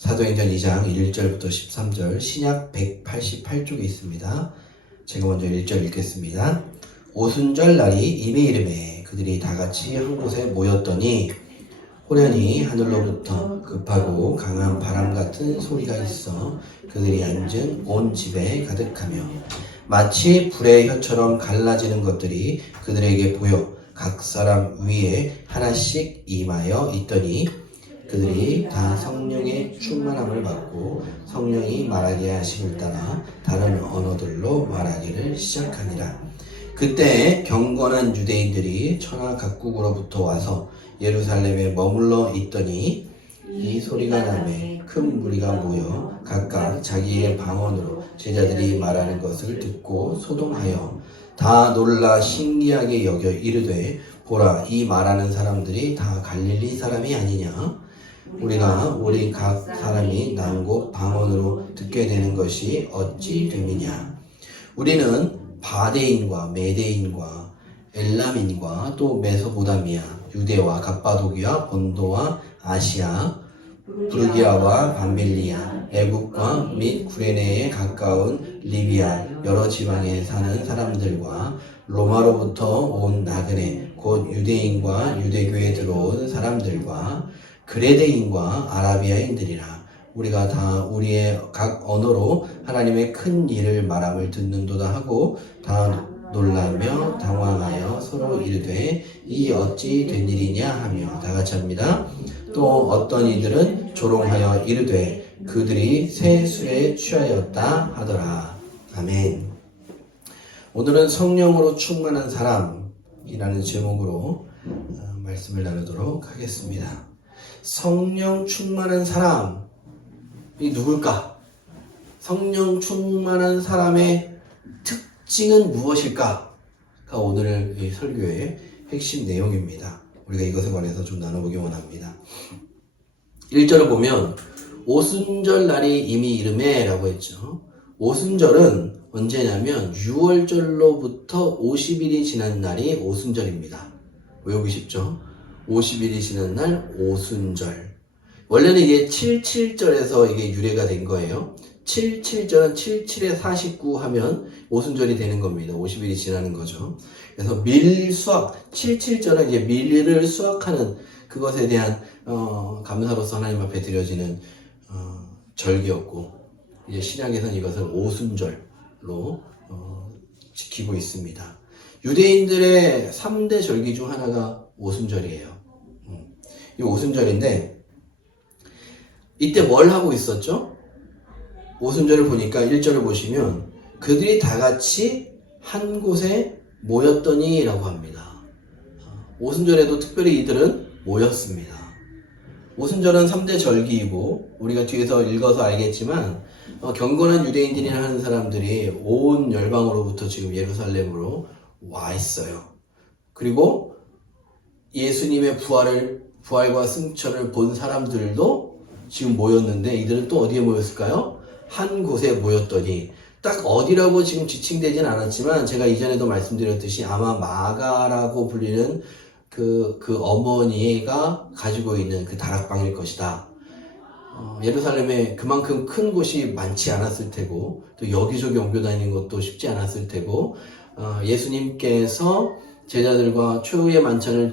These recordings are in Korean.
사도행전 2장 1절부터 13절 신약 188쪽에 있습니다. 제가 먼저 1절 읽겠습니다. 오순절 날이 이미 이르매 그들이 다같이 한 곳에 모였더니 호련히 하늘로부터 급하고 강한 바람 같은 소리가 있어 그들이 앉은 온 집에 가득하며 마치 불의 혀처럼 갈라지는 것들이 그들에게 보여 각 사람 위에 하나씩 임하여 있더니 그들이 다 성령의 충만함을 받고 성령이 말하게 하심을 따라 다른 언어들로 말하기를 시작하니라. 그때 경건한 유대인들이 천하 각국으로부터 와서 예루살렘에 머물러 있더니 이 소리가 나매 큰 무리가 모여 각각 자기의 방언으로 제자들이 말하는 것을 듣고 소동하여 다 놀라 신기하게 여겨 이르되 보라 이 말하는 사람들이 다 갈릴리 사람이 아니냐. 우리 각 사람이 난곳 방언으로 듣게 되는 것이 어찌 됨이냐. 우리는 바데인과 메데인과 엘람인과 또 메소포타미아, 유대와 갑바도기와 본도와 아시아, 부르기아와 밤빌리아, 애국과 및 구레네에 가까운 리비아 여러 지방에 사는 사람들과 로마로부터 온 나그네 곧 유대인과 유대교에 들어온 사람들과 그레데인과 아라비아인들이라. 우리가 다 우리의 각 언어로 하나님의 큰 일을 말함을 듣는도다 하고 다 놀라며 당황하여 서로 이르되 이 어찌 된 일이냐 하며 다같이 합니다. 또 어떤 이들은 조롱하여 이르되 그들이 새 술에 취하였다 하더라. 아멘. 오늘은 성령으로 충만한 사람이라는 제목으로 말씀을 나누도록 하겠습니다. 성령 충만한 사람이 누굴까? 성령 충만한 사람의 특징은 무엇일까? 가 오늘 설교의 핵심 내용입니다. 우리가 이것에 관해서 좀 나눠보기 원합니다. 1절을 보면 오순절 날이 이미 이르매 라고 했죠. 오순절은 언제냐면 6월절로부터 50일이 지난 날이 오순절입니다. 외우기 쉽죠? 50일이 지난 날 오순절. 원래는 이게 77절에서 이게 유래가 된 거예요. 77절은 77에 49 하면 오순절이 되는 겁니다. 50일이 지나는 거죠. 그래서 밀수학, 77절은 이제 밀을 수확하는 그것에 대한 감사로서 하나님 앞에 드려지는 절기였고, 이제 신약에서는 이것을 오순절로 지키고 있습니다. 유대인들의 3대 절기 중 하나가 오순절이에요. 이 오순절인데 이때 뭘 하고 있었죠? 오순절을 보니까 1절을 보시면 그들이 다 같이 한 곳에 모였더니 라고 합니다. 오순절에도 특별히 이들은 모였습니다. 오순절은 3대 절기이고 우리가 뒤에서 읽어서 알겠지만 경건한 유대인들이나 하는 사람들이 온 열방으로부터 지금 예루살렘으로 와 있어요. 그리고 예수님의 부활과 승천을 본 사람들도 지금 모였는데 이들은 또 어디에 모였을까요? 한 곳에 모였더니 딱 어디라고 지금 지칭되진 않았지만 제가 이전에도 말씀드렸듯이 아마 마가라고 불리는 그 어머니가 가지고 있는 그 다락방일 것이다. 예루살렘에 그만큼 큰 곳이 많지 않았을 테고 또 여기저기 옮겨 다니는 것도 쉽지 않았을 테고 예수님께서 제자들과 최후의 만찬을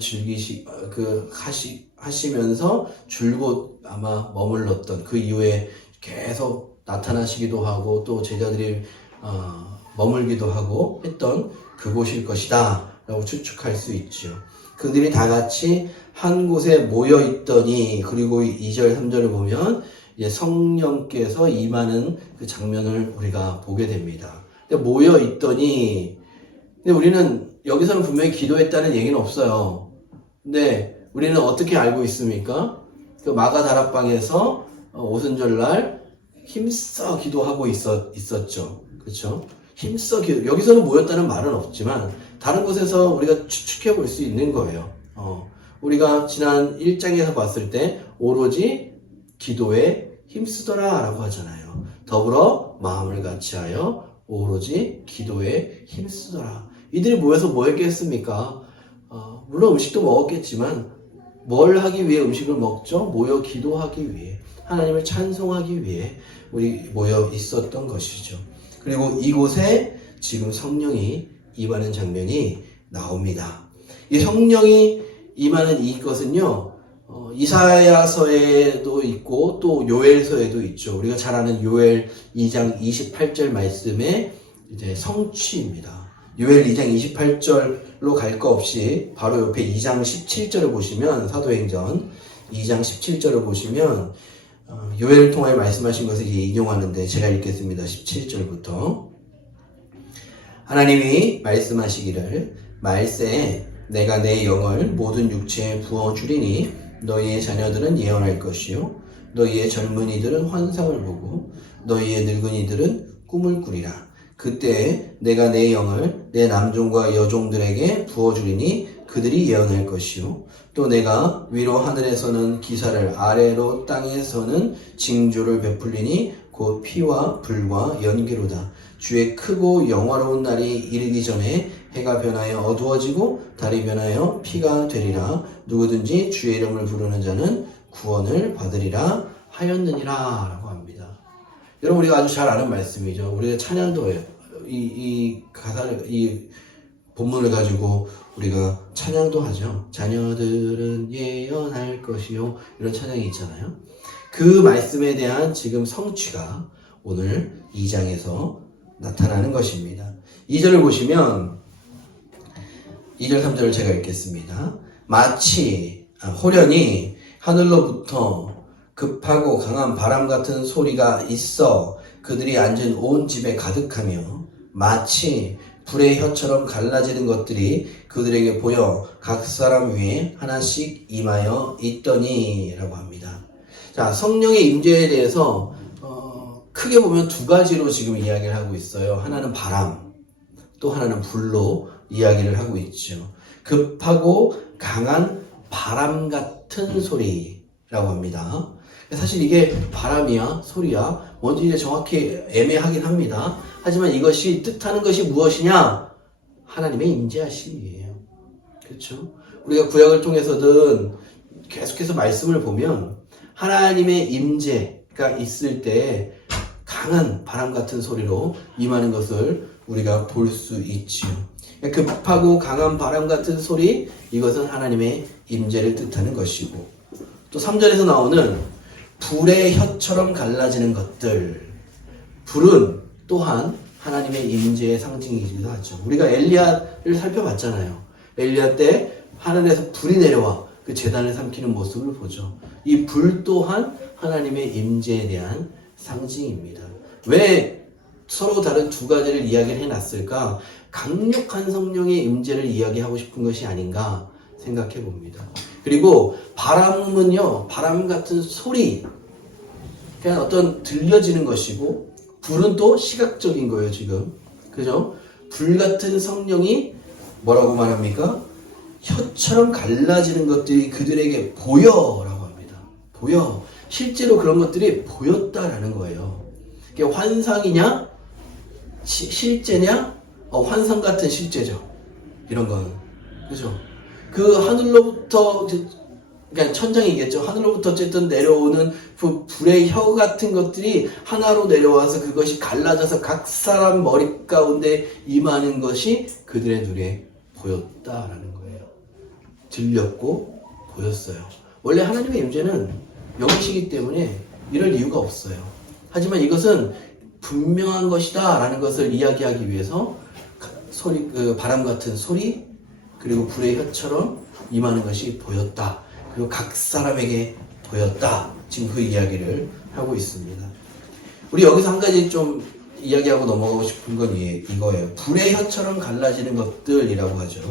하시면서 줄곧 아마 머물렀던 그 이후에 계속 나타나시기도 하고 또 제자들이 머물기도 하고 했던 그곳일 것이다 라고 추측할 수 있죠. 그들이 다 같이 한 곳에 모여 있더니 그리고 2절 3절을 보면 이제 성령께서 임하는 그 장면을 우리가 보게 됩니다. 근데 모여 있더니 근데 우리는 여기서는 분명히 기도했다는 얘기는 없어요. 근데 우리는 어떻게 알고 있습니까? 그 마가 다락방에서 오순절날 힘써 기도하고 있었죠. 그렇죠? 힘써 기도. 여기서는 모였다는 말은 없지만 다른 곳에서 우리가 추측해 볼 수 있는 거예요. 우리가 지난 1장에서 봤을 때 오로지 기도에 힘쓰더라 라고 하잖아요. 더불어 마음을 같이하여 오로지 기도에 힘쓰더라. 이들이 모여서 뭐 했겠습니까? 물론 음식도 먹었겠지만 뭘 하기 위해 음식을 먹죠? 모여 기도하기 위해, 하나님을 찬송하기 위해 우리 모여 있었던 것이죠. 그리고 이곳에 지금 성령이 임하는 장면이 나옵니다. 이 성령이 임하는 이것은요, 이사야서에도 있고 또 요엘서에도 있죠. 우리가 잘 아는 요엘 2장 28절 말씀의 이제 성취입니다. 요엘 2장 28절로 갈 거 없이 바로 옆에 2장 17절을 보시면, 사도행전 2장 17절을 보시면 요엘을 통하여 말씀하신 것을 인용하는데 제가 읽겠습니다. 17절부터. 하나님이 말씀하시기를 말세에 내가 내 영을 모든 육체에 부어주리니 너희의 자녀들은 예언할 것이요 너희의 젊은이들은 환상을 보고 너희의 늙은이들은 꿈을 꾸리라. 그때 내가 내 영을 내 남종과 여종들에게 부어주리니 그들이 예언할 것이요 또 내가 위로 하늘에서는 기사를 아래로 땅에서는 징조를 베풀리니 곧 피와 불과 연기로다. 주의 크고 영화로운 날이 이르기 전에 해가 변하여 어두워지고 달이 변하여 피가 되리라. 누구든지 주의 이름을 부르는 자는 구원을 받으리라 하였느니라 라고 합니다. 여러분, 우리가 아주 잘 아는 말씀이죠. 우리가 찬양도 해요. 이 가사를, 이 본문을 가지고 우리가 찬양도 하죠. 자녀들은 예언할 것이요, 이런 찬양이 있잖아요. 그 말씀에 대한 지금 성취가 오늘 2장에서 나타나는 것입니다. 2절을 보시면 2절 3절을 제가 읽겠습니다. 마치 호련히 하늘로부터 급하고 강한 바람 같은 소리가 있어 그들이 앉은 온 집에 가득하며 마치 불의 혀처럼 갈라지는 것들이 그들에게 보여 각 사람 위에 하나씩 임하여 있더니 라고 합니다. 자, 성령의 임재에 대해서 크게 보면 두 가지로 지금 이야기를 하고 있어요. 하나는 바람, 또 하나는 불로 이야기를 하고 있죠. 급하고 강한 바람 같은 소리라고 합니다. 사실 이게 바람이야, 소리야, 뭔지 이제 정확히 애매하긴 합니다. 하지만 이것이 뜻하는 것이 무엇이냐? 하나님의 임재하심이에요. 그렇죠? 우리가 구약을 통해서든 계속해서 말씀을 보면 하나님의 임재가 있을 때 강한 바람 같은 소리로 임하는 것을 우리가 볼 수 있지요. 급하고 강한 바람 같은 소리, 이것은 하나님의 임재를 뜻하는 것이고, 또 3절에서 나오는 불의 혀처럼 갈라지는 것들, 불은 또한 하나님의 임재의 상징이기도 하죠. 우리가 엘리야를 살펴봤잖아요. 엘리야 때 하늘에서 불이 내려와 그 제단을 삼키는 모습을 보죠. 이 불 또한 하나님의 임재에 대한 상징입니다. 왜 서로 다른 두 가지를 이야기를 해놨을까? 강력한 성령의 임재를 이야기하고 싶은 것이 아닌가 생각해 봅니다. 그리고 바람은요, 바람 같은 소리, 그냥 어떤 들려지는 것이고, 불은 또 시각적인 거예요, 지금. 그죠? 불 같은 성령이 뭐라고 말합니까? 혀처럼 갈라지는 것들이 그들에게 보여라고 합니다. 보여. 실제로 그런 것들이 보였다라는 거예요. 이게 환상이냐? 실제냐? 환상 같은 실제죠. 이런 거는. 그죠? 그 하늘로부터, 그러니까 천장이겠죠. 하늘로부터 어쨌든 내려오는 그 불의 혀 같은 것들이 하나로 내려와서 그것이 갈라져서 각 사람 머리 가운데 임하는 것이 그들의 눈에 보였다라는 거예요. 들렸고 보였어요. 원래 하나님의 임재는 영이시기 때문에 이럴 이유가 없어요. 하지만 이것은 분명한 것이다 라는 것을 이야기하기 위해서 소리, 바람 같은 소리, 그리고 불의 혀처럼 임하는 것이 보였다. 그리고 각 사람에게 보였다. 지금 그 이야기를 하고 있습니다. 우리 여기서 한 가지 좀 이야기하고 넘어가고 싶은 건 이거예요. 불의 혀처럼 갈라지는 것들이라고 하죠.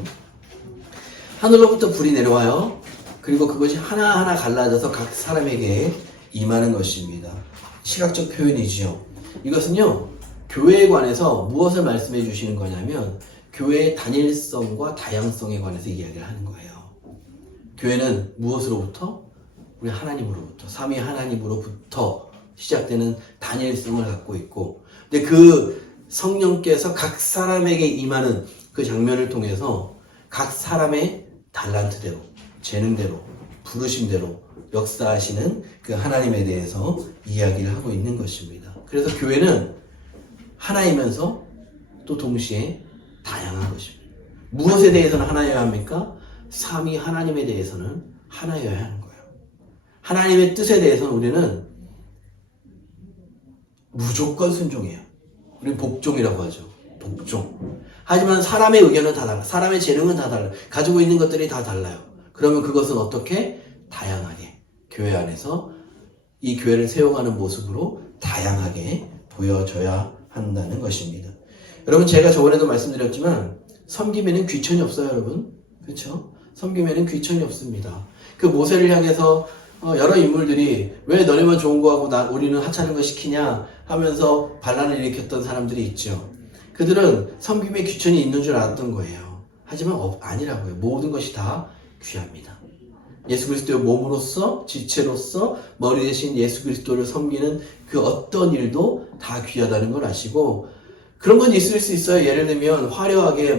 하늘로부터 불이 내려와요. 그리고 그것이 하나하나 갈라져서 각 사람에게 임하는 것입니다. 시각적 표현이지요. 이것은요, 교회에 관해서 무엇을 말씀해 주시는 거냐면 교회의 단일성과 다양성에 관해서 이야기를 하는 거예요. 교회는 무엇으로부터? 우리 하나님으로부터, 삼위 하나님으로부터 시작되는 단일성을 갖고 있고, 근데 그 성령께서 각 사람에게 임하는 그 장면을 통해서 각 사람의 달란트대로, 재능대로 부르심대로 역사하시는 그 하나님에 대해서 이야기를 하고 있는 것입니다. 그래서 교회는 하나이면서 또 동시에 다양한 것입니다. 무엇에 대해서는 하나여야 합니까? 삼위 하나님에 대해서는 하나여야 하는 거예요. 하나님의 뜻에 대해서는 우리는 무조건 순종해요. 우리는 복종이라고 하죠. 복종. 하지만 사람의 의견은 다 달라. 사람의 재능은 다 달라. 가지고 있는 것들이 다 달라요. 그러면 그것은 어떻게? 다양하게 교회 안에서 이 교회를 세워가는 모습으로 다양하게 보여져야 한다는 것입니다. 여러분, 제가 저번에도 말씀드렸지만 섬김에는 귀천이 없어요, 여러분. 그렇죠? 섬김에는 귀천이 없습니다. 그 모세를 향해서 여러 인물들이 왜 너네만 좋은 거 하고 우리는 하찮은 거 시키냐 하면서 반란을 일으켰던 사람들이 있죠. 그들은 섬김에 귀천이 있는 줄 알았던 거예요. 하지만 아니라고요. 모든 것이 다 귀합니다. 예수 그리스도의 몸으로서, 지체로서 머리 대신 예수 그리스도를 섬기는 그 어떤 일도 다 귀하다는 걸 아시고, 그런 건 있을 수 있어요. 예를 들면 화려하게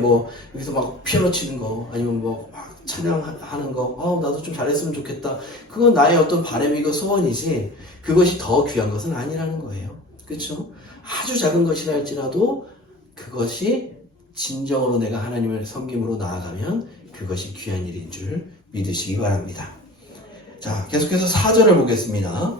여기서 막 피아노 치는 거, 아니면 막 찬양하는 거, 나도 좀 잘했으면 좋겠다. 그건 나의 어떤 바람이고 소원이지, 그것이 더 귀한 것은 아니라는 거예요. 그렇죠? 아주 작은 것이라 할지라도 그것이 진정으로 내가 하나님을 섬김으로 나아가면 그것이 귀한 일인 줄 믿으시기 바랍니다. 자, 계속해서 4절을 보겠습니다.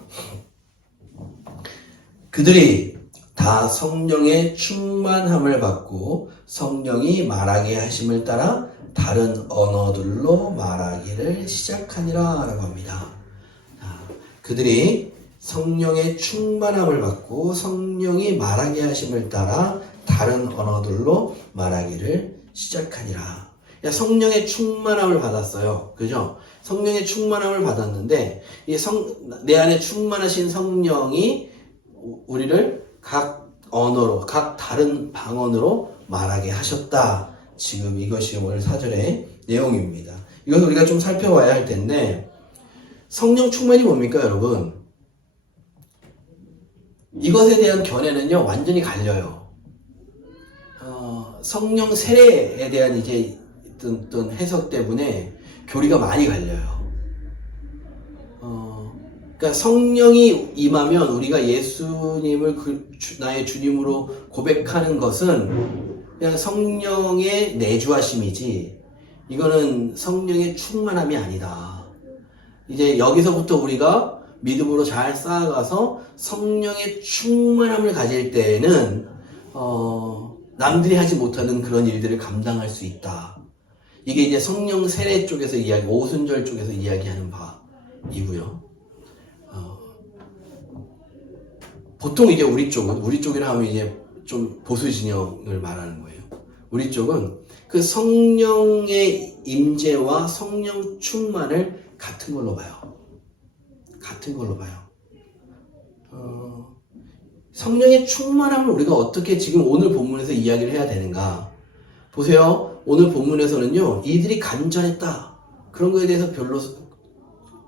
그들이 다 성령의 충만함을 받고 성령이 말하게 하심을 따라 다른 언어들로 말하기를 시작하니라 라고 합니다. 자, 그들이 성령의 충만함을 받고 성령이 말하게 하심을 따라 다른 언어들로 말하기를 시작하니라. 성령의 충만함을 받았어요. 그죠? 성령의 충만함을 받았는데 내 안에 충만하신 성령이 우리를 각 언어로, 각 다른 방언으로 말하게 하셨다. 지금 이것이 오늘 4절의 내용입니다. 이것을 우리가 좀 살펴봐야 할 텐데, 성령 충만이 뭡니까, 여러분? 이것에 대한 견해는요, 완전히 갈려요. 성령 세례에 대한 어떤 해석 때문에 교리가 많이 갈려요. 그러니까 성령이 임하면 우리가 예수님을 나의 주님으로 고백하는 것은 그냥 성령의 내주하심이지, 이거는 성령의 충만함이 아니다. 이제 여기서부터 우리가 믿음으로 잘 쌓아가서 성령의 충만함을 가질 때에는 남들이 하지 못하는 그런 일들을 감당할 수 있다. 이게 이제 성령 세례 쪽에서 오순절 쪽에서 이야기하는 바이고요. 보통 이제 우리 쪽이라 하면 이제 좀 보수 진영을 말하는 거예요. 우리 쪽은 그 성령의 임재와 성령 충만을 같은 걸로 봐요. 성령의 충만함을 우리가 어떻게 지금 오늘 본문에서 이야기를 해야 되는가? 보세요. 오늘 본문에서는요, 이들이 간절했다. 그런 거에 대해서 별로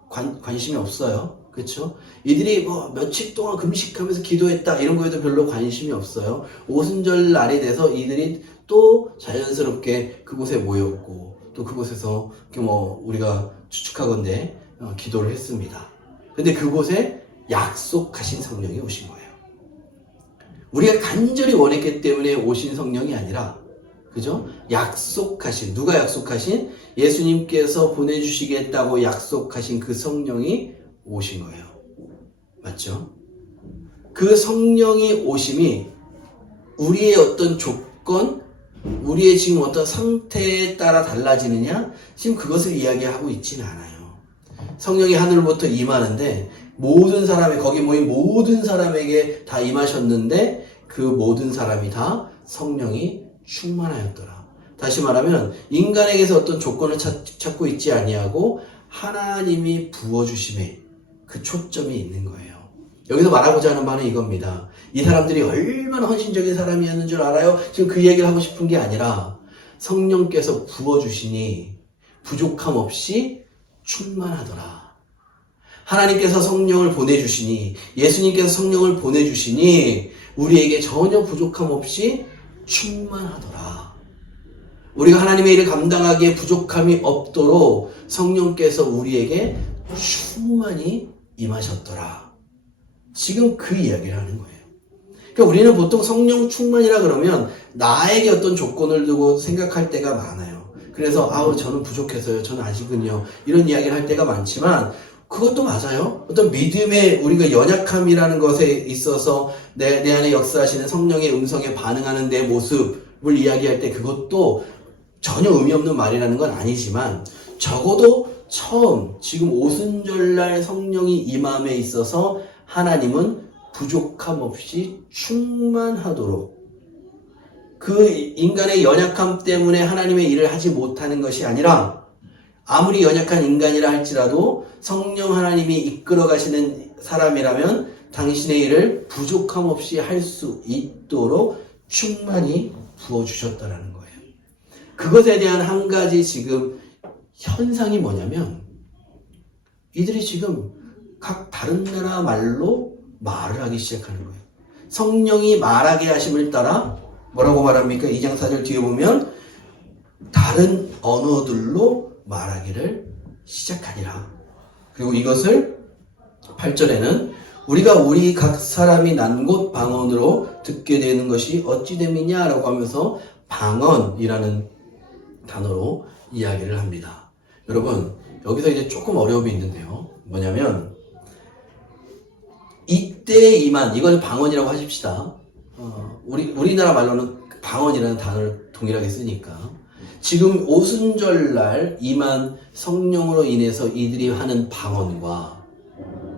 관심이 없어요. 그렇죠? 이들이 며칠 동안 금식하면서 기도했다. 이런 거에도 별로 관심이 없어요. 오순절 날이 돼서 이들이 또 자연스럽게 그곳에 모였고, 또 그곳에서 우리가 추측하건대 기도를 했습니다. 근데 그곳에 약속하신 성령이 오신 거예요. 우리가 간절히 원했기 때문에 오신 성령이 아니라, 그죠? 누가 약속하신? 예수님께서 보내주시겠다고 약속하신 그 성령이 오신 거예요. 맞죠? 그 성령이 오심이 우리의 어떤 조건, 우리의 지금 어떤 상태에 따라 달라지느냐? 지금 그것을 이야기하고 있지는 않아요. 성령이 하늘로부터 임하는데 거기 모인 모든 사람에게 다 임하셨는데 그 모든 사람이 다 성령이 충만하였더라. 다시 말하면 인간에게서 어떤 조건을 찾고 있지 아니하고 하나님이 부어주심에 그 초점이 있는 거예요. 여기서 말하고자 하는 바는 이겁니다. 이 사람들이 얼마나 헌신적인 사람이었는 줄 알아요? 지금 그 얘기를 하고 싶은 게 아니라 성령께서 부어주시니 부족함 없이 충만하더라. 하나님께서 성령을 보내주시니, 예수님께서 성령을 보내주시니 우리에게 전혀 부족함 없이 충만하더라. 우리가 하나님의 일을 감당하기에 부족함이 없도록 성령께서 우리에게 충만히 임하셨더라. 지금 그 이야기를 하는 거예요. 그러니까 우리는 보통 성령 충만이라 그러면 나에게 어떤 조건을 두고 생각할 때가 많아요. 그래서 저는 부족해서요. 저는 아직은요. 이런 이야기를 할 때가 많지만 그것도 맞아요. 어떤 믿음의 우리가 연약함이라는 것에 있어서 내 안에 역사하시는 성령의 음성에 반응하는 내 모습을 이야기할 때 그것도 전혀 의미 없는 말이라는 건 아니지만 적어도 지금 오순절날 성령이 임함에 있어서 하나님은 부족함 없이 충만하도록 그 인간의 연약함 때문에 하나님의 일을 하지 못하는 것이 아니라 아무리 연약한 인간이라 할지라도 성령 하나님이 이끌어 가시는 사람이라면 당신의 일을 부족함 없이 할 수 있도록 충만히 부어주셨다라는 거예요. 그것에 대한 한 가지 지금 현상이 뭐냐면 이들이 지금 각 다른 나라 말로 말을 하기 시작하는 거예요. 성령이 말하게 하심을 따라 뭐라고 말합니까? 2장 4절 뒤에 보면 다른 언어들로 말하기를 시작하니라. 그리고 이것을 8절에는 우리가 우리 각 사람이 난 곳 방언으로 듣게 되는 것이 어찌 됨이냐라고 하면서 방언이라는 단어로 이야기를 합니다. 여러분 여기서 이제 조금 어려움이 있는데요. 뭐냐면 이때 임한 이거는 방언이라고 하십시다. 우리나라 말로는 방언이라는 단어를 동일하게 쓰니까 지금 오순절날 임한 성령으로 인해서 이들이 하는 방언과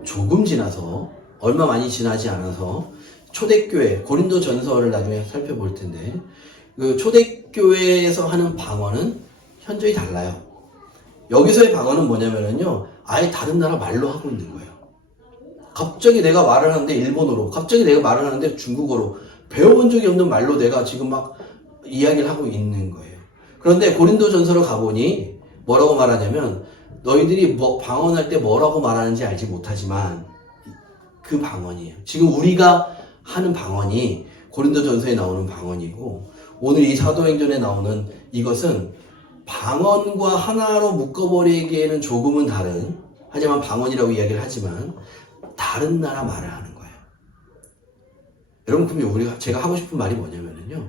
조금 지나서 얼마 많이 지나지 않아서 초대교회 고린도 전서를 나중에 살펴볼 텐데 그 초대교회에서 하는 방언은 현저히 달라요. 여기서의 방언은 뭐냐면요 아예 다른 나라 말로 하고 있는 거예요. 갑자기 내가 말을 하는데 일본어로, 갑자기 내가 말을 하는데 중국어로 배워본 적이 없는 말로 내가 지금 막 이야기를 하고 있는 거예요. 그런데 고린도전서로 가보니 뭐라고 말하냐면 너희들이 방언할 때 뭐라고 말하는지 알지 못하지만 그 방언이에요. 지금 우리가 하는 방언이 고린도전서에 나오는 방언이고 오늘 이 사도행전에 나오는 이것은 방언과 하나로 묶어버리기에는 조금은 다른 하지만 방언이라고 이야기를 하지만 다른 나라 말을 하는 거예요. 여러분 그럼 제가 하고 싶은 말이 뭐냐면요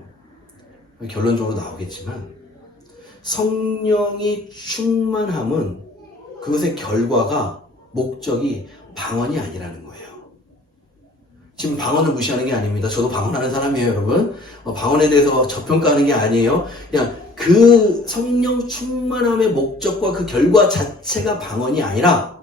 결론적으로 나오겠지만 성령이 충만함은 그것의 결과가 목적이 방언이 아니라는 거예요. 지금 방언을 무시하는 게 아닙니다. 저도 방언하는 사람이에요, 여러분. 방언에 대해서 저평가하는 게 아니에요. 그냥 그 성령 충만함의 목적과 그 결과 자체가 방언이 아니라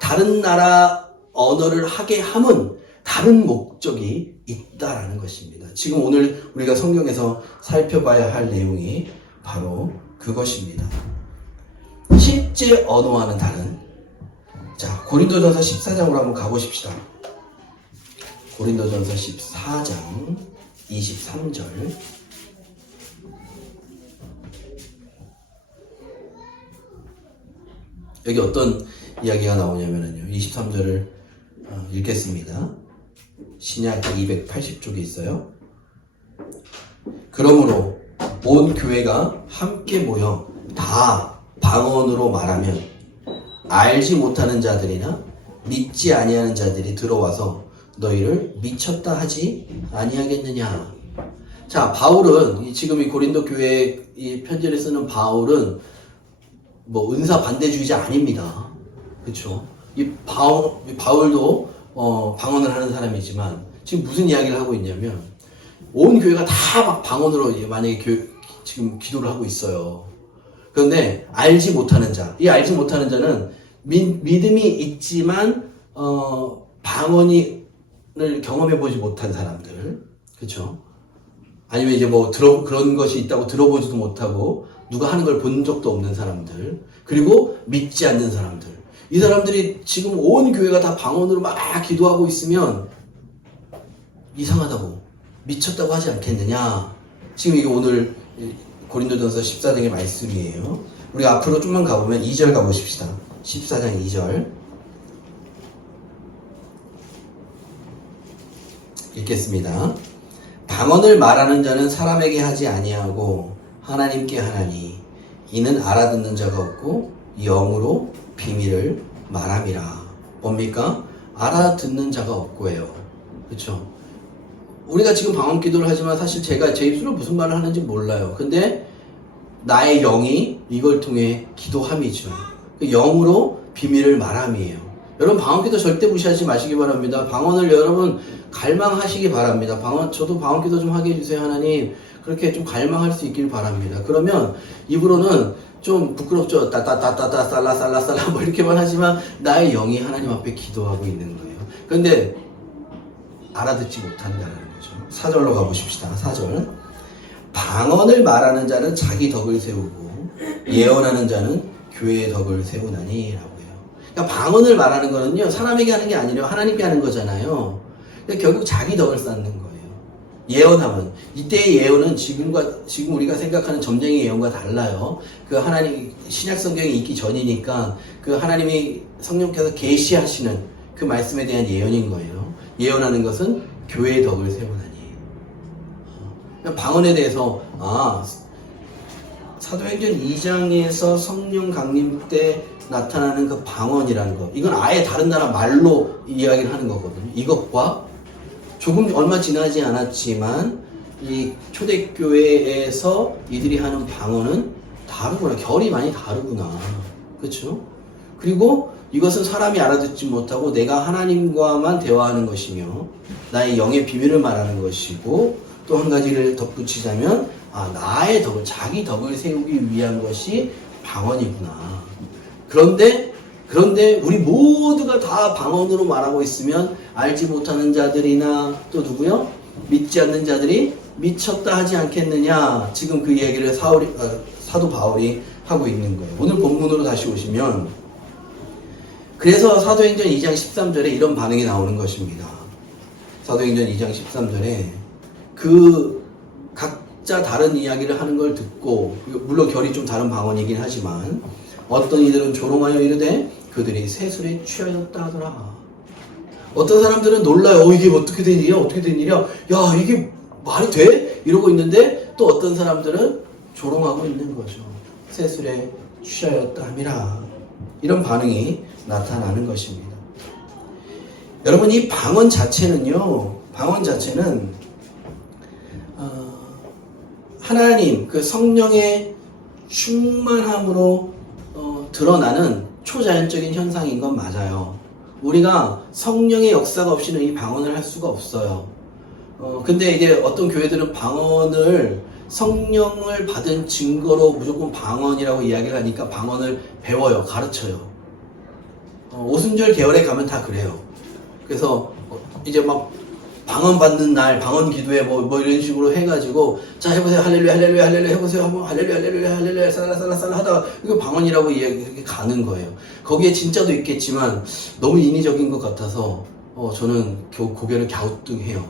다른 나라 언어를 하게 함은 다른 목적이 있다라는 것입니다. 지금 오늘 우리가 성경에서 살펴봐야 할 내용이 바로 그것입니다. 실제 언어와는 다른 자 고린도전서 14장으로 한번 가보십시다. 고린도전서 14장 23절 여기 어떤 이야기가 나오냐면요 23절을 읽겠습니다. 신약 280쪽에 있어요. 그러므로 온 교회가 함께 모여 다 방언으로 말하면 알지 못하는 자들이나 믿지 아니하는 자들이 들어와서 너희를 미쳤다 하지 아니하겠느냐. 자, 바울은 지금 이 고린도 교회 이 편지를 쓰는 바울은 뭐 은사 반대주의자 아닙니다. 그렇죠? 이 바울도 방언을 하는 사람이지만 지금 무슨 이야기를 하고 있냐면 온 교회가 다 막 방언으로 만약에 지금 기도를 하고 있어요. 그런데 알지 못하는 자, 이 알지 못하는 자는 믿음이 있지만 방언을 경험해 보지 못한 사람들, 그렇죠? 아니면 이제 뭐 그런 것이 있다고 들어보지도 못하고 누가 하는 걸 본 적도 없는 사람들, 그리고 믿지 않는 사람들. 이 사람들이 지금 온 교회가 다 방언으로 막 기도하고 있으면 이상하다고 미쳤다고 하지 않겠느냐. 지금 이게 오늘 고린도전서 14장의 말씀이에요. 우리가 앞으로 좀만 가보면 2절 가보십시다. 14장 2절 읽겠습니다. 방언을 말하는 자는 사람에게 하지 아니하고 하나님께 하나니 이는 알아듣는 자가 없고 영으로 비밀을 말함이라. 뭡니까? 알아듣는 자가 없고예요. 그렇죠? 우리가 지금 방언 기도를 하지만 사실 제가 제 입술로 무슨 말을 하는지 몰라요. 근데 나의 영이 이걸 통해 기도함이죠. 영으로 비밀을 말함이에요. 여러분 방언 기도 절대 무시하지 마시기 바랍니다. 방언을 여러분 갈망하시기 바랍니다. 저도 방언 기도 좀 하게 해주세요 하나님. 그렇게 좀 갈망할 수 있길 바랍니다. 그러면 입으로는 좀 부끄럽죠. 따따따따따 살라살라살라 뭐 이렇게만 하지만 나의 영이 하나님 앞에 기도하고 있는 거예요. 그런데 알아듣지 못한다는 거죠. 4절로 가보십시다. 4절. 방언을 말하는 자는 자기 덕을 세우고 예언하는 자는 교회의 덕을 세우나니 라고 해요. 그러니까 방언을 말하는 거는요 사람에게 하는 게 아니라 하나님께 하는 거잖아요. 그러니까 결국 자기 덕을 쌓는 거예요. 예언하면 이때의 예언은 지금 우리가 생각하는 점쟁이 예언과 달라요. 그 하나님 신약 성경이 있기 전이니까 그 하나님이 성령께서 계시하시는 그 말씀에 대한 예언인 거예요. 예언하는 것은 교회의 덕을 세우나니. 방언에 대해서 사도행전 2장에서 성령 강림 때 나타나는 그 방언이라는 것, 이건 아예 다른 나라 말로 이야기를 하는 거거든요. 이것과 조금 얼마 지나지 않았지만 이 초대교회에서 이들이 하는 방언은 다르구나. 결이 많이 다르구나. 그렇죠? 그리고 이것은 사람이 알아듣지 못하고 내가 하나님과만 대화하는 것이며 나의 영의 비밀을 말하는 것이고 또 한 가지를 덧붙이자면 나의 덕을 자기 덕을 세우기 위한 것이 방언이구나. 그런데 우리 모두가 다 방언으로 말하고 있으면 알지 못하는 자들이나 또 누구요? 믿지 않는 자들이 미쳤다 하지 않겠느냐. 지금 그 이야기를 사도 바울이 하고 있는 거예요. 오늘 본문으로 다시 오시면 그래서 사도행전 2장 13절에 이런 반응이 나오는 것입니다. 사도행전 2장 13절에 그 각자 다른 이야기를 하는 걸 듣고 물론 결이 좀 다른 방언이긴 하지만 어떤 이들은 조롱하여 이르되 그들이 세술에 취하였다 하더라. 어떤 사람들은 놀라요. 이게 어떻게 된 일이야? 어떻게 된 일이야? 야 이게 말이 돼? 이러고 있는데 또 어떤 사람들은 조롱하고 있는 거죠. 세술에 취하였다 함이라. 이런 반응이 나타나는 것입니다. 여러분 이 방언 자체는요. 하나님 그 성령의 충만함으로 드러나는 초자연적인 현상인 건 맞아요. 우리가 성령의 역사가 없이는 이 방언을 할 수가 없어요. 근데 이제 어떤 교회들은 방언을 성령을 받은 증거로 무조건 방언이라고 이야기를 하니까 방언을 배워요. 가르쳐요. 오순절 계열에 가면 다 그래요. 그래서 이제 막 방언 받는 날, 방언 기도회 뭐 이런 식으로 해가지고 자 해보세요. 할렐루야 할렐루야 할렐루야 해보세요. 한번 할렐루야 할렐루야 할렐루야 살라살라살라 하다가 이거 방언이라고 이렇게 가는 거예요. 거기에 진짜도 있겠지만 너무 인위적인 것 같아서 저는 고개를 갸우뚱해요.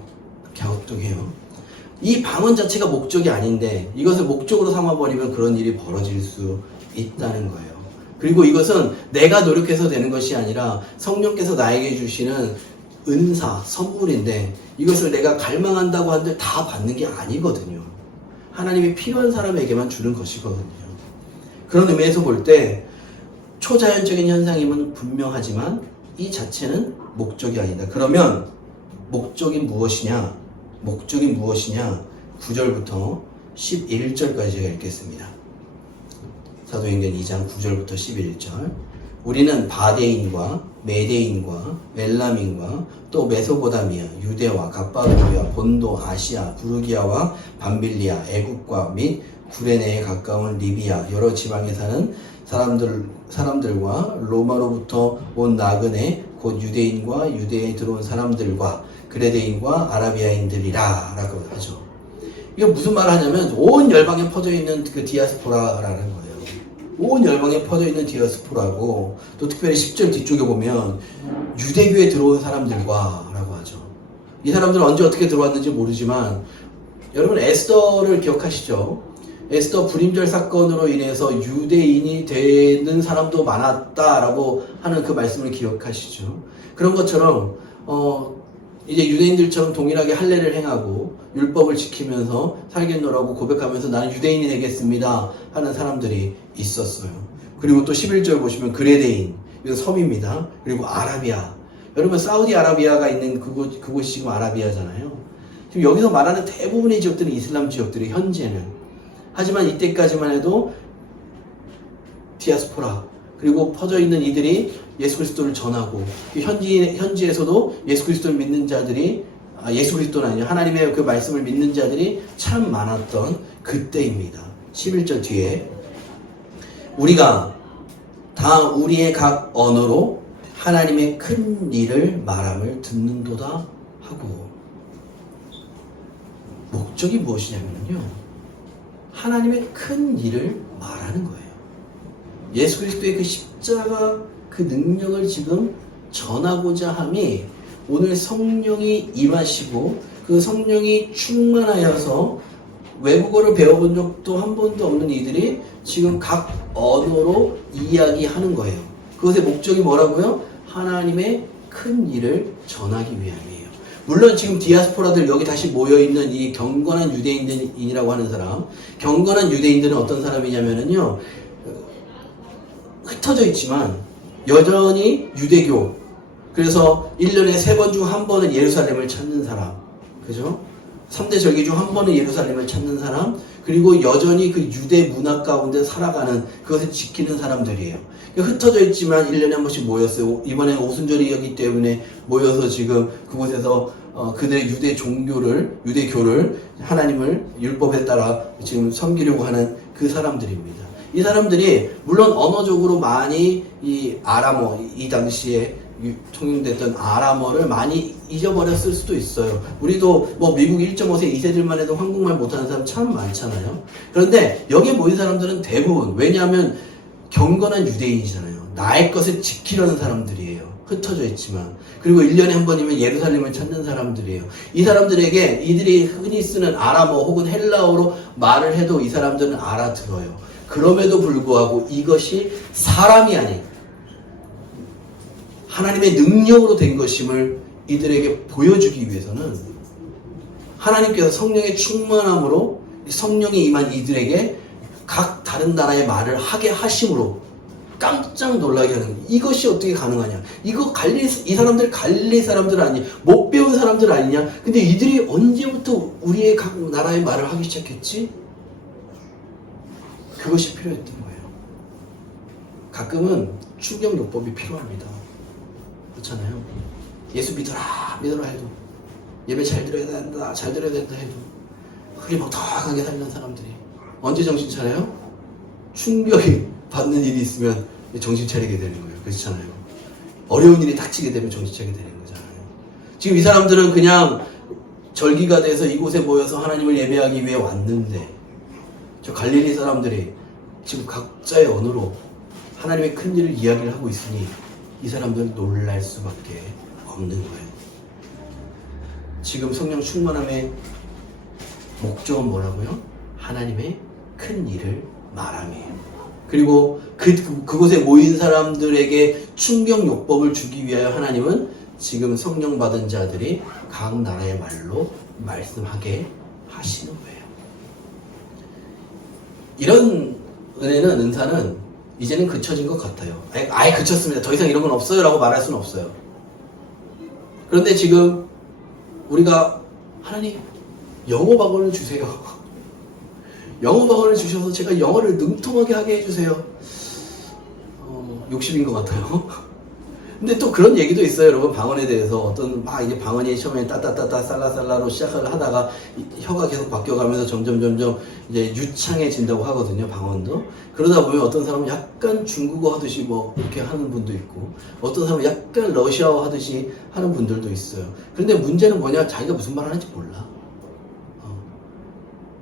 이 방언 자체가 목적이 아닌데 이것을 목적으로 삼아버리면 그런 일이 벌어질 수 있다는 거예요. 그리고 이것은 내가 노력해서 되는 것이 아니라 성령께서 나에게 주시는 은사, 선물인데 이것을 내가 갈망한다고 하는데 다 받는 게 아니거든요. 하나님이 필요한 사람에게만 주는 것이거든요. 그런 의미에서 볼 때 초자연적인 현상임은 분명하지만 이 자체는 목적이 아니다. 그러면 목적이 무엇이냐? 9절부터 11절까지 제가 읽겠습니다. 사도행전 2장 9절부터 11절. 우리는 바데인과 메데인과 엘람인과 또 메소포타미아, 유대와 갑바도기아, 본도, 아시아, 부르기아와 밤빌리아, 애국과 및 구레네에 가까운 리비아 여러 지방에 사는 사람들과 로마로부터 온 나그네 곧 유대인과 유대에 들어온 사람들과 그레데인과 아라비아인들이라 라고 하죠. 이게 무슨 말을 하냐면 온 열방에 퍼져 있는 그 디아스포라라는 거예요. 온 열방에 퍼져 있는 디아스포라고. 또 특별히 10절 뒤쪽에 보면 유대교에 들어온 사람들과 라고 하죠. 이 사람들은 언제 어떻게 들어왔는지 모르지만 여러분 에스더를 기억하시죠? 에스더 불임절 사건으로 인해서 유대인이 되는 사람도 많았다라고 하는 그 말씀을 기억하시죠? 그런 것처럼 이제 유대인들처럼 동일하게 할례를 행하고 율법을 지키면서 살겠노라고 고백하면서 나는 유대인이 되겠습니다 하는 사람들이 있었어요. 그리고 또 11절 보시면 그레데인, 이거 섬입니다. 그리고 아라비아. 여러분 사우디아라비아가 있는 그곳이 지금 아라비아잖아요. 지금 여기서 말하는 대부분의 지역들은 이슬람 지역들이 현재는. 하지만 이때까지만 해도 디아스포라 그리고 퍼져 있는 이들이 예수 그리스도를 전하고 현지에서도 예수 그리스도를 믿는 자들이 예수 그리스도는 아니죠. 하나님의 그 말씀을 믿는 자들이 참 많았던 그때입니다. 11절 뒤에 우리가 다 우리의 각 언어로 하나님의 큰 일을 말함을 듣는도다 하고 목적이 무엇이냐면요. 하나님의 큰 일을 말하는 거예요. 예수 그리스도의 그 십자가 그 능력을 지금 전하고자 함이 오늘 성령이 임하시고 그 성령이 충만하여서 외국어를 배워본 적도 한 번도 없는 이들이 지금 각 언어로 이야기하는 거예요. 그것의 목적이 뭐라고요? 하나님의 큰 일을 전하기 위함이에요. 물론 지금 디아스포라들 여기 다시 모여있는 이 경건한 유대인이라고 하는 사람, 경건한 유대인들은 어떤 사람이냐면요, 흩어져 있지만 여전히 유대교, 그래서 1년에 3번 중 한 번은 예루살렘을 찾는 사람, 그죠? 3대 절기 중 한 번은 예루살렘을 찾는 사람, 그리고 여전히 그 유대 문화 가운데 살아가는, 그것을 지키는 사람들이에요. 흩어져 있지만 1년에 한 번씩 모였어요. 이번에 오순절이었기 때문에 모여서 지금 그곳에서 그들의 유대교를 하나님을 율법에 따라 지금 섬기려고 하는 그 사람들입니다. 이 사람들이 물론 언어적으로 많이 이 아람어, 이 당시에 통용됐던 아람어를 많이 잊어버렸을 수도 있어요. 우리도 뭐 미국 1.5세 2세들만 해도 한국말 못하는 사람 참 많잖아요. 그런데 여기에 모인 사람들은 대부분, 왜냐하면 경건한 유대인이잖아요. 나의 것을 지키려는 사람들이에요. 흩어져 있지만. 그리고 1년에 한 번이면 예루살렘을 찾는 사람들이에요. 이 사람들에게 이들이 흔히 쓰는 아람어 혹은 헬라어로 말을 해도 이 사람들은 알아들어요. 그럼에도 불구하고 이것이 사람이 아닌 하나님의 능력으로 된 것임을 이들에게 보여주기 위해서는 하나님께서 성령의 충만함으로 성령이 임한 이들에게 각 다른 나라의 말을 하게 하심으로 깜짝 놀라게 하는 거예요. 이것이 어떻게 가능하냐? 이 사람들 갈릴리 사람들 아니냐? 못 배운 사람들 아니냐? 근데 이들이 언제부터 우리의 각 나라의 말을 하기 시작했지? 그것이 필요했던 거예요. 가끔은 충격요법이 필요합니다. 그렇잖아요. 예수 믿어라 해도, 예배 잘 드려야 된다 해도 흐리멍텅하게 살는 사람들이 언제 정신 차려요? 충격이 받는 일이 있으면 정신 차리게 되는 거예요. 그렇잖아요. 어려운 일이 닥치게 되면 정신 차리게 되는 거잖아요. 지금 이 사람들은 그냥 절기가 돼서 이곳에 모여서 하나님을 예배하기 위해 왔는데, 저 갈릴리 사람들이 지금 각자의 언어로 하나님의 큰 일을 이야기를 하고 있으니 이 사람들은 놀랄 수밖에 없는 거예요. 지금 성령 충만함의 목적은 뭐라고요? 하나님의 큰 일을 말함이에요. 그리고 그곳에 모인 사람들에게 충격요법을 주기 위하여 하나님은 지금 성령 받은 자들이 각 나라의 말로 말씀하게 하시는 거예요. 이런 은사는 이제는 그쳐진 것 같아요. 아예 그쳤습니다. 더 이상 이런 건 없어요 라고 말할 수는 없어요. 그런데 지금 우리가 하나님 영어 방언을 주세요. 영어 방언을 주셔서 제가 영어를 능통하게 하게 해주세요. 욕심인 것 같아요. 근데 또 그런 얘기도 있어요, 여러분. 방언에 대해서 이제 방언이 처음에 따따따따 살라살라로 시작을 하다가 혀가 계속 바뀌어가면서 점점 이제 유창해진다고 하거든요, 방언도. 그러다 보면 어떤 사람은 약간 중국어 하듯이 뭐 이렇게 하는 분도 있고, 어떤 사람은 약간 러시아어 하듯이 하는 분들도 있어요. 그런데 문제는 뭐냐? 자기가 무슨 말 하는지 몰라.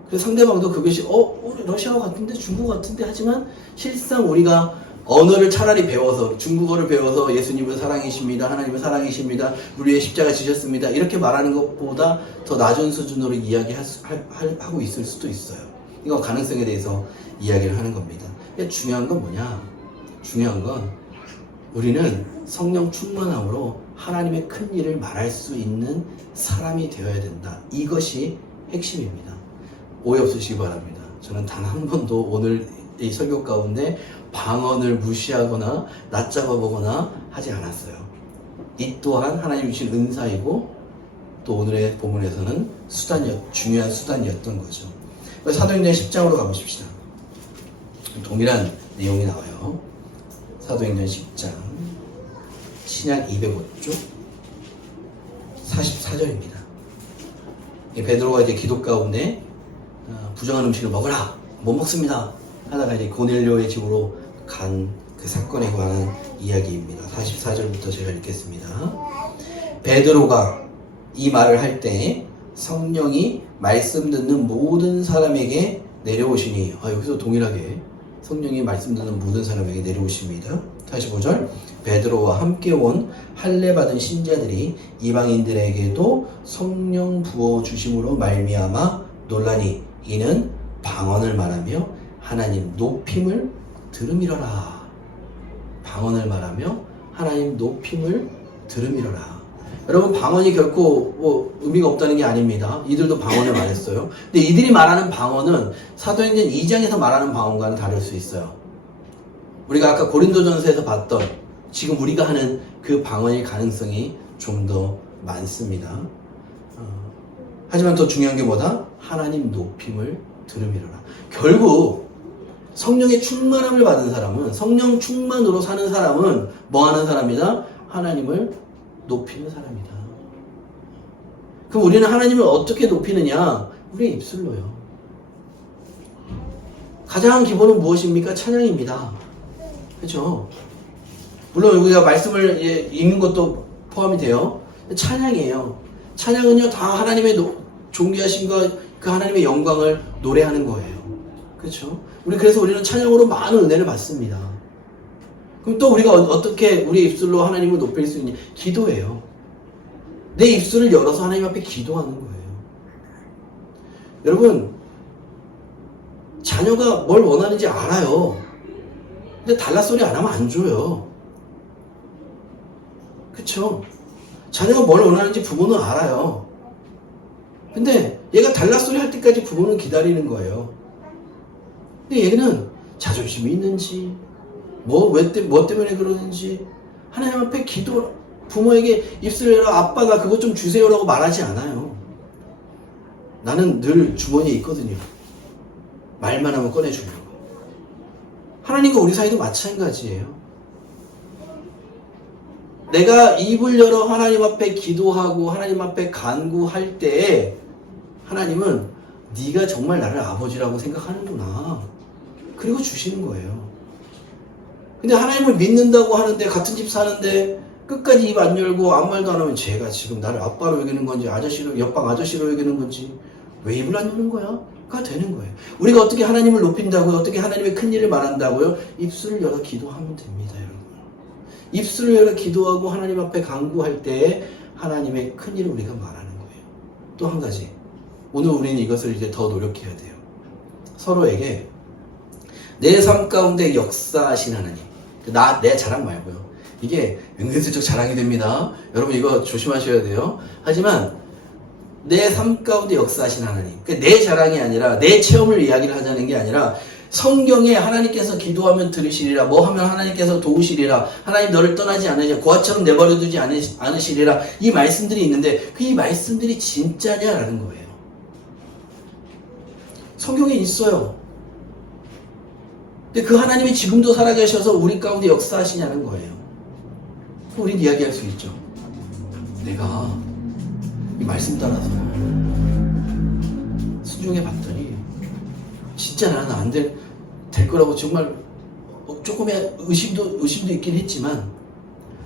그래서 상대방도 그것이 우리 러시아어 같은데, 중국어 같은데, 하지만 실상 우리가 언어를 차라리 배워서, 중국어를 배워서 예수님은 사랑이십니다, 하나님은 사랑이십니다, 우리의 십자가 지셨습니다, 이렇게 말하는 것보다 더 낮은 수준으로 이야기하고 있을 수도 있어요. 이거 가능성에 대해서 이야기를 하는 겁니다. 중요한 건 뭐냐? 중요한 건 우리는 성령 충만함으로 하나님의 큰 일을 말할 수 있는 사람이 되어야 된다. 이것이 핵심입니다. 오해 없으시기 바랍니다. 저는 단 한 번도 오늘 이 설교 가운데 방언을 무시하거나 낮잡아보거나 하지 않았어요. 이 또한 하나님 주신 은사이고 또 오늘의 본문에서는 중요한 수단이었던 거죠. 사도행전 10장으로 가보십시다. 동일한 내용이 나와요. 사도행전 10장 신약 205쪽 44절입니다. 베드로가 이제 기도 가운데 부정한 음식을 먹으라, 못 먹습니다 하다가 이제 고넬료의 집으로 간 그 사건에 관한 이야기입니다. 44절부터 제가 읽겠습니다. 베드로가 이 말을 할 때 성령이 말씀 듣는 모든 사람에게 내려오시니, 여기서 동일하게 성령이 말씀 듣는 모든 사람에게 내려오십니다. 45절, 베드로와 함께 온 할례 받은 신자들이 이방인들에게도 성령 부어 주심으로 말미암아 놀라니 이는 방언을 말하며 하나님 높임을 들음이러라. 방언을 말하며 하나님 높임을 들음이러라. 여러분, 방언이 결코 의미가 없다는 게 아닙니다. 이들도 방언을 말했어요. 근데 이들이 말하는 방언은 사도행전 2장에서 말하는 방언과는 다를 수 있어요. 우리가 아까 고린도전서에서 봤던 지금 우리가 하는 그 방언일 가능성이 좀 더 많습니다. 하지만 더 중요한 게 뭐다? 하나님 높임을 들음이러라. 결국 성령의 충만함을 받은 사람은, 성령 충만으로 사는 사람은 뭐 하는 사람이다? 하나님을 높이는 사람이다. 그럼 우리는 하나님을 어떻게 높이느냐? 우리의 입술로요. 가장 기본은 무엇입니까? 찬양입니다. 그렇죠? 물론 우리가 말씀을 읽는 것도 포함이 돼요. 찬양이에요. 찬양은요, 다 하나님의 존귀하심과 그 하나님의 영광을 노래하는 거예요. 그렇죠? 그래서 우리는 찬양으로 많은 은혜를 받습니다. 그럼 또 우리가 어떻게 우리 입술로 하나님을 높일 수 있냐? 기도예요. 내 입술을 열어서 하나님 앞에 기도하는 거예요. 여러분, 자녀가 뭘 원하는지 알아요. 근데 달라 소리 안 하면 안 줘요. 그쵸? 자녀가 뭘 원하는지 부모는 알아요. 근데 얘가 달라 소리 할 때까지 부모는 기다리는 거예요. 근데 얘는 자존심이 있는지, 뭐 때문에 그러는지, 하나님 앞에 부모에게 입술을 열어 아빠가 그것 좀 주세요라고 말하지 않아요. 나는 늘 주머니에 있거든요. 말만 하면 꺼내주려고. 하나님과 우리 사이도 마찬가지예요. 내가 입을 열어 하나님 앞에 기도하고 하나님 앞에 간구할 때 하나님은 네가 정말 나를 아버지라고 생각하는구나. 그리고 주시는 거예요. 근데 하나님을 믿는다고 하는데, 같은 집 사는데 끝까지 입 안 열고 아무 말도 안 하면 제가 지금 나를 아빠로 여기는 건지 옆방 아저씨로 여기는 건지 왜 입을 안 여는 거야? 가 되는 거예요. 우리가 어떻게 하나님을 높인다고요? 어떻게 하나님의 큰 일을 말한다고요? 입술을 열어 기도하면 됩니다, 여러분. 입술을 열어 기도하고 하나님 앞에 간구할 때 하나님의 큰 일을 우리가 말하는 거예요. 또 한 가지, 오늘 우리는 이것을 이제 더 노력해야 돼요. 서로에게 내 삶 가운데 역사하신 하나님, 내 자랑 말고요. 이게 은근슬쩍 자랑이 됩니다. 여러분, 이거 조심하셔야 돼요. 하지만 내 삶 가운데 역사하신 하나님, 내 자랑이 아니라 내 체험을 이야기를 하자는 게 아니라, 성경에 하나님께서 기도하면 들으시리라, 뭐 하면 하나님께서 도우시리라, 하나님 너를 떠나지 않으시리라, 고아처럼 내버려두지 않으시리라, 이 말씀들이 있는데 이 말씀들이 진짜냐라는 거예요. 성경에 있어요. 근데 그 하나님이 지금도 살아계셔서 우리 가운데 역사하시냐는 거예요. 우린 이야기할 수 있죠. 내가 이 말씀 따라서 순종해 봤더니 진짜 나는 안 될 거라고 정말 조금의 의심도 있긴 했지만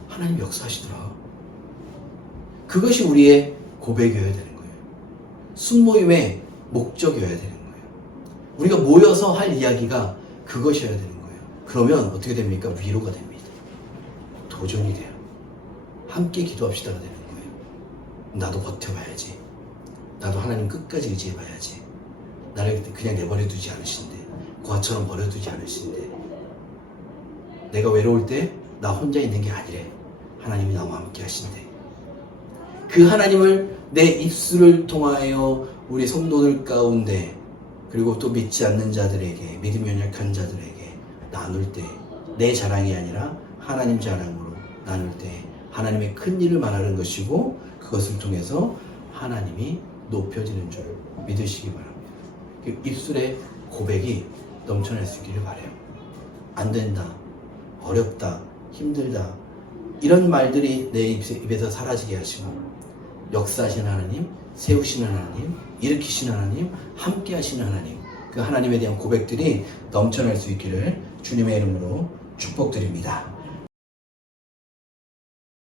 하나님 역사하시더라. 그것이 우리의 고백이어야 되는 거예요. 순모임의 목적이어야 되는 거예요. 우리가 모여서 할 이야기가 그것이어야 되는 거예요. 그러면 어떻게 됩니까? 위로가 됩니다. 도전이 돼요. 함께 기도합시다가 되는 거예요. 나도 버텨봐야지. 나도 하나님 끝까지 의지해봐야지. 나를 그냥 내버려 두지 않으신데, 고아처럼 버려두지 않으신데, 내가 외로울 때 나 혼자 있는 게 아니래. 하나님이 나와 함께 하신대. 그 하나님을 내 입술을 통하여 우리 성도들 가운데 그리고 또 믿지 않는 자들에게, 믿음이 연약한 자들에게 나눌 때 내 자랑이 아니라 하나님 자랑으로 나눌 때 하나님의 큰 일을 말하는 것이고 그것을 통해서 하나님이 높여지는 줄 믿으시기 바랍니다. 그 입술의 고백이 넘쳐날 수 있기를 바라요. 안 된다, 어렵다, 힘들다 이런 말들이 내 입에서 사라지게 하시고 역사하시는 하나님, 세우시는 하나님, 일으키시는 하나님, 함께 하시는 하나님, 그 하나님에 대한 고백들이 넘쳐날 수 있기를 주님의 이름으로 축복드립니다.